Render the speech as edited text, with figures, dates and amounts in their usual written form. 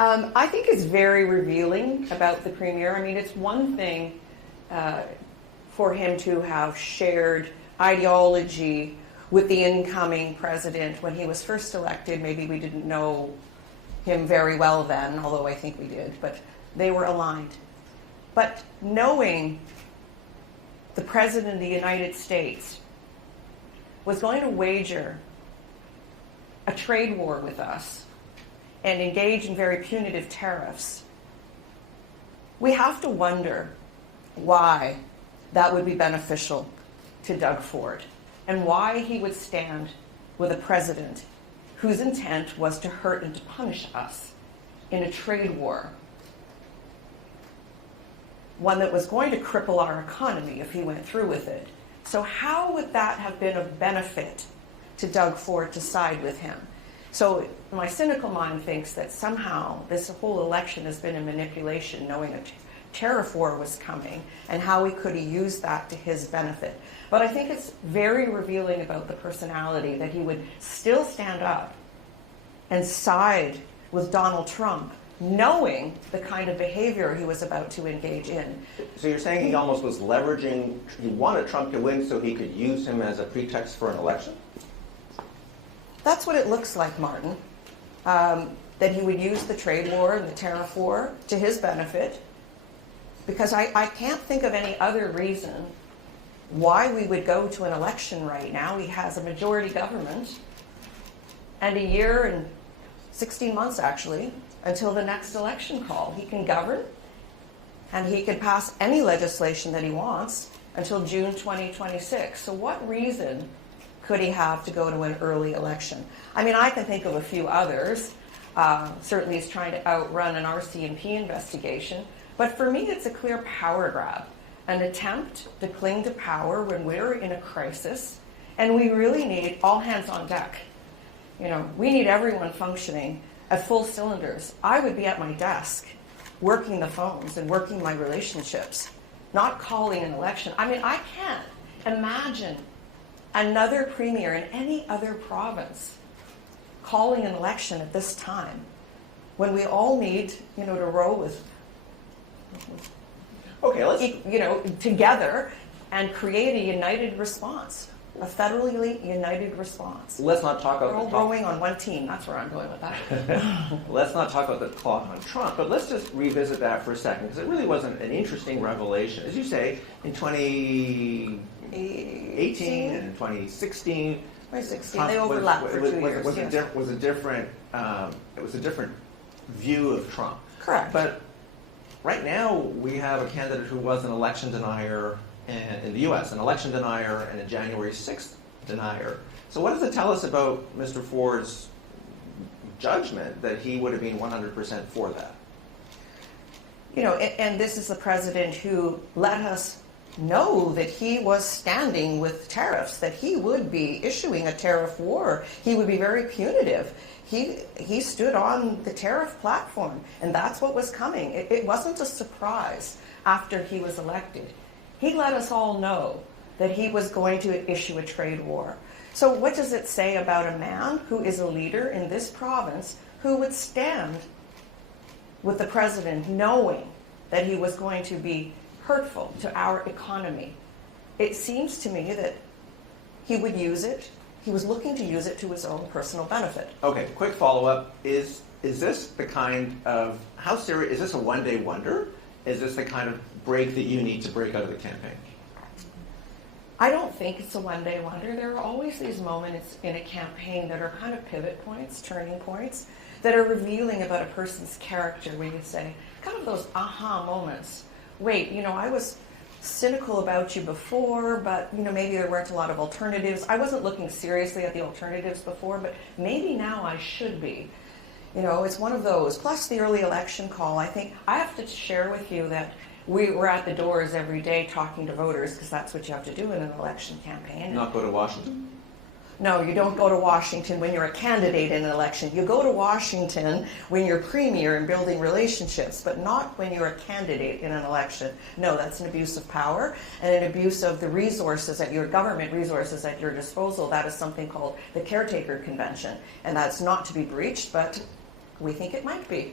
I think it's very revealing about the Premier. I mean, it's one thing for him to have shared ideology with the incoming president when he was first elected. Maybe we didn't know him very well then, although I think we did, but they were aligned. But knowing the President of the United States was going to wager a trade war with us and engage in very punitive tariffs, we have to wonder why that would be beneficial to Doug Ford and why he would stand with a president whose intent was to hurt and to punish us in a trade war, one that was going to cripple our economy if he went through with it. So how would that have been of benefit to Doug Ford to side with him? So my cynical mind thinks that somehow this whole election has been a manipulation, knowing a tariff war was coming and how he could have used that to his benefit. But I think it's very revealing about the personality that he would still stand up and side with Donald Trump, knowing the kind of behavior he was about to engage in. So you're saying he almost was leveraging, he wanted Trump to win so he could use him as a pretext for an election? That's what it looks like, Martin. That he would use the trade war and the tariff war to his benefit, because I can't think of any other reason why we would go to an election right now. He has a majority government and a year and 16 months, actually, until the next election call. He can govern and he can pass any legislation that he wants until June 2026. So what reason could he have to go to an early election? I mean, I can think of a few others. Certainly he's trying to outrun an RC&P investigation. But for me, it's a clear power grab, an attempt to cling to power when we're in a crisis, and we really need all hands on deck. You know, we need everyone functioning at full cylinders. I would be at my desk working the phones and working my relationships, not calling an election. I mean, I can't imagine another premier in any other province calling an election at this time when we all need, you know, to row with, together and create a united response, a federally united response. Let's not talk about we're all rowing on one team. That's where I'm going with that. Let's not talk about the clock on Trump, but let's just revisit that for a second, because it really wasn't an interesting revelation. As you say, in 2018 and 2016, they overlapped for 2 years. It was a different view of Trump. Correct. But right now, we have a candidate who was an election denier in the U.S., an election denier and a January 6th denier. So what does it tell us about Mr. Ford's judgment that he would have been 100% for that? You know, and this is the president who let us know that he was standing with tariffs, that he would be issuing a tariff war. He would be very punitive. He stood on the tariff platform, and that's what was coming. It wasn't a surprise after he was elected. He let us all know that he was going to issue a trade war. So what does it say about a man who is a leader in this province who would stand with the president knowing that he was going to be hurtful to our economy? It seems to me that he would use it. He was looking to use it to his own personal benefit. Okay, quick follow-up. Is this the kind of, how serious, is this a one-day wonder? Is this the kind of break that you need to break out of the campaign? I don't think it's a one-day wonder. There are always these moments in a campaign that are kind of pivot points, turning points, that are revealing about a person's character when you say, kind of those aha moments. Wait, you know, I was cynical about you before, but, you know, maybe there weren't a lot of alternatives. I wasn't looking seriously at the alternatives before, but maybe now I should be. You know, it's one of those. Plus the early election call, I think I have to share with you that we're at the doors every day talking to voters, because that's what you have to do in an election campaign. Not go to Washington? No, you don't go to Washington when you're a candidate in an election. You go to Washington when you're premier and building relationships, but not when you're a candidate in an election. No, that's an abuse of power and an abuse of the resources at your government resources at your disposal. That is something called the Caretaker Convention, and that's not to be breached, but we think it might be.